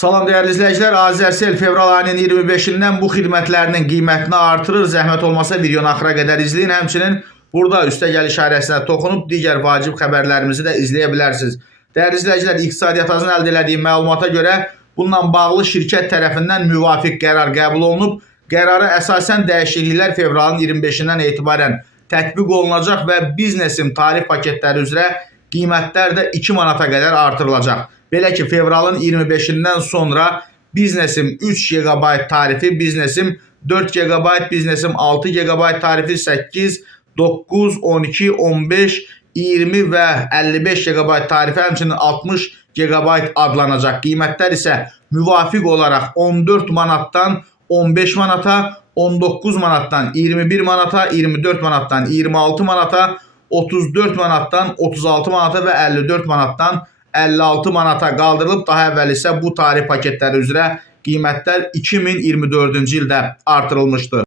Salam değerli izləyicilər, Azərsel fevral ayının 25-dən bu xidmətlərinin qiymətini artırır. Zəhmət olmasa videonu axıra qədər izləyin. Həmçinin burada üstəgəl işarəsinə toxunub digər vacib xəbərlərimizi də izləyə bilərsiniz. Değerli izləyicilər, İqtisadiyyat Azın əldə elədiyi məlumata görə bununla bağlı şirkət tərəfindən müvafiq qərar qəbul olunub. Qərara əsasən dəyişikliklər fevralın 25-dən etibarən tətbiq olunacaq və biznesin tarif paketləri üzrə qiymətlər də 2 manata qədər artırılacaq. Belə ki, fevralın 25-dən sonra biznesim 3 GB tarifi, biznesim 4 GB, biznesim 6 GB tarifi 8, 9, 12, 15, 20 və 55 GB tarifi, həmçinin 60 GB adlanacaq. Qiymətlər isə müvafiq olaraq 14 manatdan 15 manata, 19 manatdan 21 manata, 24 manatdan 26 manata, 34 manatdan 36 manata və 54 manatdan 56 manata qaldırılıb. Daha əvvəl isə bu tarif paketləri üzrə qiymətlər 2024-cü ildə artırılmışdı.